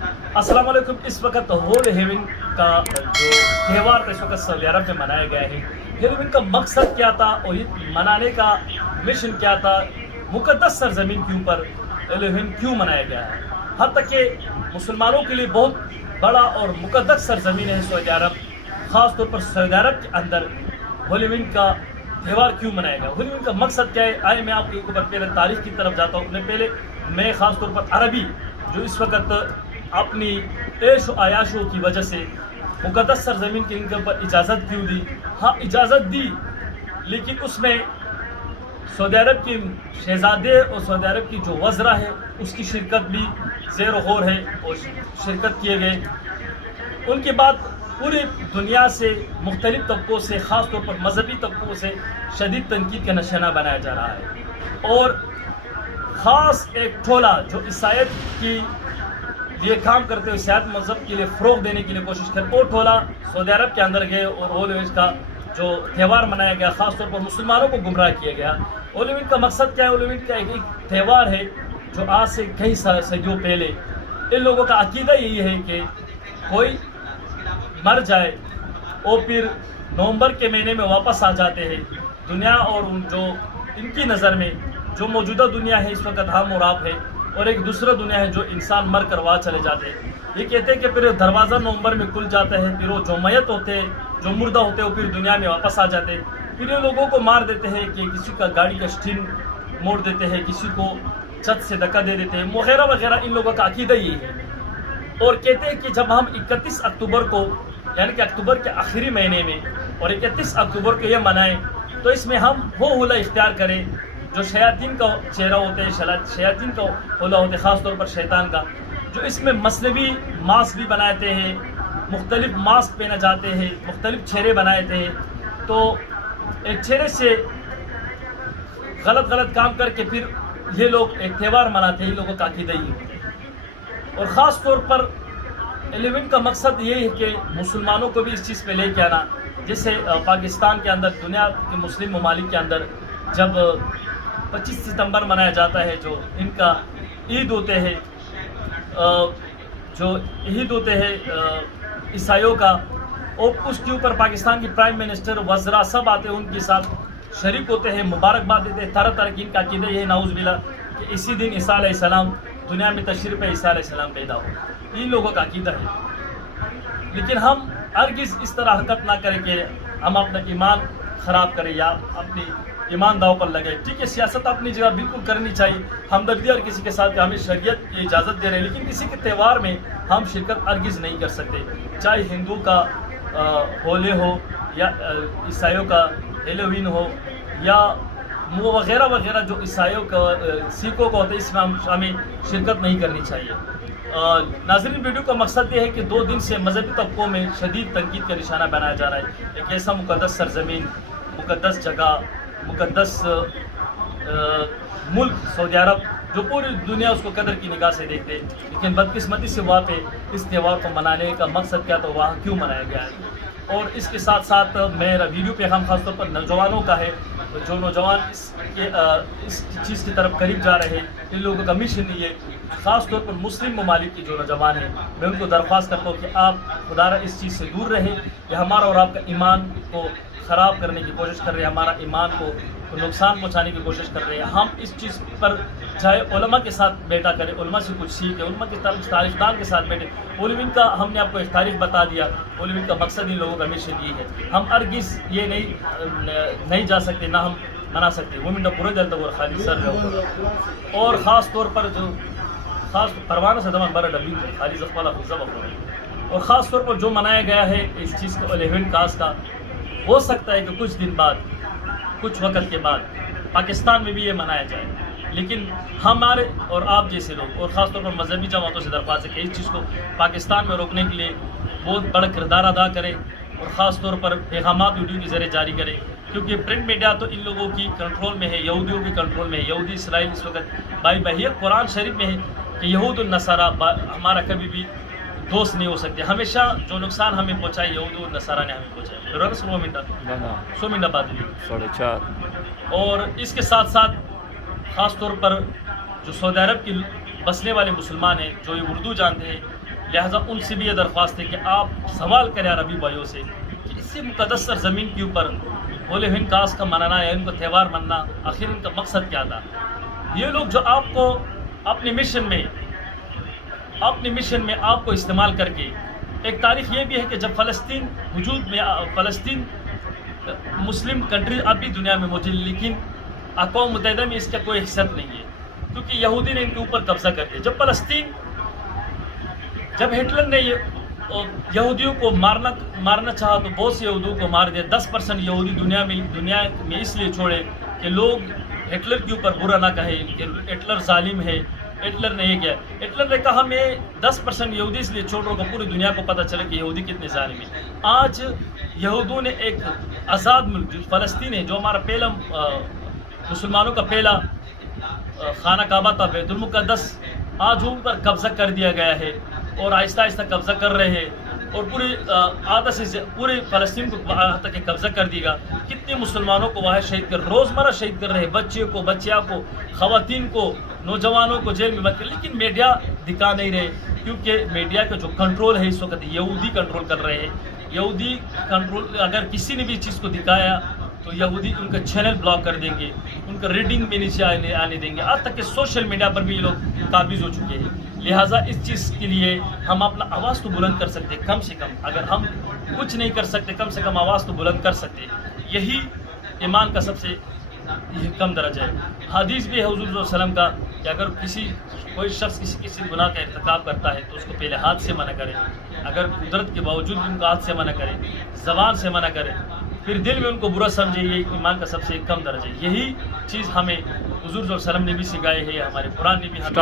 السلام علیکم. اس وقت ہول ہیون کا جو تہوار اس وقت سعودی عرب میں منایا گیا ہے. ہیلوین کا مقصد کیا تھا اور یہ منانے کا مشن کیا تھا؟ مقدس سرزمین کے اوپر ہیلوین کیوں منایا گیا ہے؟ حتیٰ کہ مسلمانوں کے لیے بہت بڑا اور مقدس سرزمین ہے سعودی عرب. خاص طور پر سعودی عرب کے اندر ہیلوین کا تہوار کیوں منایا گیا؟ ہیلوین کا مقصد کیا ہے؟ آئے میں آپ کے اوپر پہلے تاریخ کی طرف جاتا ہوں. میں خاص طور پر عربی جو اس وقت اپنی عیش و عیاشوں کی وجہ سے مقدس سرزمین کے ان کے اوپر اجازت کیوں دی؟ ہاں اجازت دی، لیکن اس میں سعودی عرب کی شہزادے اور سعودی عرب کی جو وزراء ہے اس کی شرکت بھی زیر و غور ہے اور شرکت کیے گئے. ان کے بعد پوری دنیا سے مختلف طبقوں سے خاص طور پر مذہبی طبقوں سے شدید تنقید کا نشانہ بنایا جا رہا ہے. اور خاص ایک ٹولہ جو عیسائیت کی یہ کام کرتے ہوئے عیسائیت مذہب کے لیے فروغ دینے کے لیے کوشش کرتے، وہ ٹولہ سعودی عرب کے اندر گئے اور ہیلوین کا جو تہوار منایا گیا خاص طور پر مسلمانوں کو گمراہ کیا گیا. ہیلوین کا مقصد کیا ہے؟ ہیلوین کا ایک تہوار ہے جو آج سے کئی صدیوں پہلے ان لوگوں کا عقیدہ یہی ہے کہ کوئی مر جائے اور پھر نومبر کے مہینے میں واپس آ جاتے ہیں دنیا، اور جو ان کی نظر میں جو موجودہ دنیا ہے اس وقت ہم اور آپ ہے، اور ایک دوسرا دنیا ہے جو انسان مر کر وہاں چلے جاتے ہیں. یہ کہتے ہیں کہ پھر دروازہ نومبر میں کھل جاتا ہے، پھر وہ جو میت ہوتے ہیں جو مردہ ہوتے ہیں وہ پھر دنیا میں واپس آ جاتے ہیں. پھر یہ لوگوں کو مار دیتے ہیں کہ کسی کا گاڑی کا اسٹین موڑ دیتے ہیں، کسی کو چھت سے دھکا دے دیتے ہیں وغیرہ وغیرہ. ان لوگوں کا عقیدہ یہی ہے. اور کہتے ہیں کہ جب ہم 31 اکتوبر کو یعنی کہ اکتوبر کے آخری مہینے میں اور 31 اکتوبر کو یہ منائیں تو اس میں ہم وہ حوالہ اختیار کریں جو شیاطین کا چہرہ ہوتے ہیں، شیاطین کا حوالہ ہوتے ہیں خاص طور پر شیطان کا، جو اس میں مصنوعی ماسک بھی بناتے ہیں، مختلف ماسک پہنا جاتے ہیں، مختلف چہرے بناتے ہیں. تو ایک چہرے سے غلط کام کر کے پھر یہ لوگ ایک تہوار مناتے ہیں. ان لوگوں کا عقیدہ ہی ہے. اور خاص طور پر ہیلوین کا مقصد یہ ہے کہ مسلمانوں کو بھی اس چیز پہ لے کے آنا. جیسے پاکستان کے اندر، دنیا کے مسلم ممالک کے اندر جب 25 ستمبر منایا جاتا ہے جو ان کا عید ہوتے ہیں، جو عید ہوتے ہیں عیسائیوں کا، اور اس کے اوپر پاکستان کی پرائم منسٹر وزراء سب آتے ہیں، ان کے ساتھ شریک ہوتے ہیں، مبارکباد دیتے ہیں. طرح کی ان کا عقیدہ یہ ہے نعوذ باللہ کہ اسی دن عیسیٰ علیہ السلام دنیا میں تشریف ہے، عیسیٰ علیہ السلام پیدا ہو. ان لوگوں کا عقیدہ ہے. لیکن ہم ہرگز اس طرح حرکت نہ کریں کہ ہم اپنا ایمان خراب کریں یا اپنی ایمان داؤ پر لگے. ٹھیک ہے، سیاست اپنی جگہ بالکل کرنی چاہیے، ہمدردی اور کسی کے ساتھ کہ ہمیں شریعت کی اجازت دے رہے ہیں، لیکن کسی کے تہوار میں ہم شرکت ہرگز نہیں کر سکتے. چاہے ہندو کا ہولی ہو یا عیسائیوں کا ہیلوین ہو یا وغیرہ وغیرہ جو عیسائیوں کا سکھوں کا ہوتا ہے، اس میں ہمیں شرکت نہیں کرنی چاہیے. ناظرین، ویڈیو کا مقصد یہ ہے کہ 2 دن سے مذہبی طبقوں میں شدید تنقید کا نشانہ بنایا جا رہا ہے. ایک ایسا مقدس سرزمین، مقدس جگہ، مقدس ملک سعودی عرب جو پوری دنیا اس کو قدر کی نگاہ سے دیکھتے ہیں، لیکن بدقسمتی سے وہاں پہ اس تہوار کو منانے کا مقصد کیا تھا، وہاں کیوں منایا گیا ہے. اور اس کے ساتھ ساتھ میرا ویڈیو پیغام خاص طور پر نوجوانوں کا ہے. جو نوجوان اس چیز کی طرف قریب جا رہے ہیں، ان لوگوں کا مشن نہیں ہے. خاص طور پر مسلم ممالک کی جو نوجوان ہیں، میں ان کو درخواست کرتا ہوں کہ آپ خدا را اس چیز سے دور رہیں. یہ ہمارا اور آپ کا ایمان کو خراب کرنے کی کوشش کر رہے ہیں، ہمارا ایمان کو نقصان پہنچانے کی کوشش کر رہے ہیں. ہم اس چیز پر چاہے علماء کے ساتھ بیٹھا کریں، علماء سے کچھ سیکھیں، علماء کے تاریخ دان کے ساتھ بیٹھیں. ہیلوین کا ہم نے آپ کو ایک تاریخ بتا دیا. ہیلوین کا مقصد ان لوگوں کا مشن یہ ہے. ہم ہرگز یہ نہیں جا سکتے، نہ ہم منا سکتے. وہ منڈا پورے جلد اور خالی سر رہے. اور خاص طور پر جو خاص پروانہ سے دمان بارہ ڈبی خالی زخمالہ خزہ اور خاص طور پر جو منایا گیا ہے اس چیز کو ہیلوین کاس کا، ہو سکتا ہے کہ کچھ دن بعد، کچھ وقت کے بعد پاکستان میں بھی یہ منایا جائے. لیکن ہمارے اور آپ جیسے لوگ اور خاص طور پر مذہبی جماعتوں سے درخواست ہے کہ اس چیز کو پاکستان میں روکنے کے لیے بہت بڑا کردار ادا کریں اور خاص طور پر پیغامات ویڈیو کے ذریعے جاری کریں. کیونکہ پرنٹ میڈیا تو ان لوگوں کی کنٹرول میں ہے، یہودیوں کے کنٹرول میں ہے. یہودی اسرائیل اس وقت بائی بائی. یہ قرآن شریف میں ہے کہ یہود النصارہ ہمارا کبھی بھی دوست نہیں ہو سکتے. ہمیشہ جو نقصان ہمیں پہنچائے یہود النصارہ نے ہمیں پہنچایا. 100 منٹ بعد 4:30. اور اس کے ساتھ ساتھ خاص طور پر جو سعودی عرب کی بسنے والے مسلمان ہیں جو یہ اردو جانتے ہیں، لہٰذا ان سے بھی یہ درخواست ہے کہ آپ سوال کریں عربی بھائیوں سے کہ اس سے مقدس سرزمین کے اوپر ہول ہولنکاس کا منانا یا ان کو تہوار مننا آخر ان کا مقصد کیا تھا. یہ لوگ جو آپ کو اپنے مشن میں آپ کو استعمال کر کے، ایک تاریخ یہ بھی ہے کہ جب فلسطین وجود میں، فلسطین مسلم کنٹری اب بھی دنیا میں موجود، لیکن اقوام متحدہ میں اس کا کوئی حیثیت نہیں ہے کیونکہ یہودی نے ان کے اوپر قبضہ کر دیا. جب ہٹلر نے یہودیوں کو مارنا چاہا تو بہت سے یہودیوں کو مار دیا. 10% یہودی دنیا میں اس لیے چھوڑے کہ لوگ ہٹلر کے اوپر برا نہ کہے کہ ہٹلر ظالم ہے، ہٹلر نے یہ کیا. ہٹلر نے کہا میں 10% یہودی اس لیے چھوڑ رہا ہوں کہ پوری دنیا کو پتہ چلے کہ یہودی کتنے ظالم ہیں. آج یہودوں نے ایک آزاد ملک جو فلسطین ہے، جو ہمارا پہلا مسلمانوں کا پہلا خانہ کعبہ تھا، بیت المقدس، آج ان پر قبضہ کر دیا گیا ہے اور آہستہ آہستہ قبضہ کر رہے ہیں اور پورے فلسطین کو وہاں تک قبضہ کر دے گا. کتنے مسلمانوں کو وہاں روزمرہ شہید کر رہے ہیں، بچیوں کو، خواتین کو، نوجوانوں کو جیل میں بند کر. لیکن میڈیا دکھا نہیں رہے کیونکہ میڈیا کا جو کنٹرول ہے اس وقت یہودی کنٹرول کر رہے ہیں. یہودی کنٹرول، اگر کسی نے بھی چیز کو دکھایا تو یہودی ان کا چینل بلاک کر دیں گے، ان کا ریڈنگ میں نیچے آنے دیں گے. آج تک کہ سوشل میڈیا پر بھی یہ لوگ قابض ہو چکے ہیں. لہٰذا اس چیز کے لیے ہم اپنا آواز تو بلند کر سکتے، کم سے کم. اگر ہم کچھ نہیں کر سکتے، کم سے کم آواز تو بلند کر سکتے. یہی ایمان کا سب سے کم درجہ ہے. حدیث بھی ہے حضور صلی اللہ علیہ وسلم کا کہ اگر کوئی شخص کسی گناہ کا ارتکاب کرتا ہے تو اس کو پہلے ہاتھ سے منع کرے، اگر قدرت کے باوجود بھی ان کو ہاتھ سے منع کرے، زبان سے منع کرے، پھر دل میں ان کو برا سمجھے. یہ ایمان کا سب سے کم درجہ ہے. یہی چیز ہمیں حضور صلی اللہ علیہ وسلم نے بھی سکھائی ہے، ہمارے قرآن نے بھی ہمیں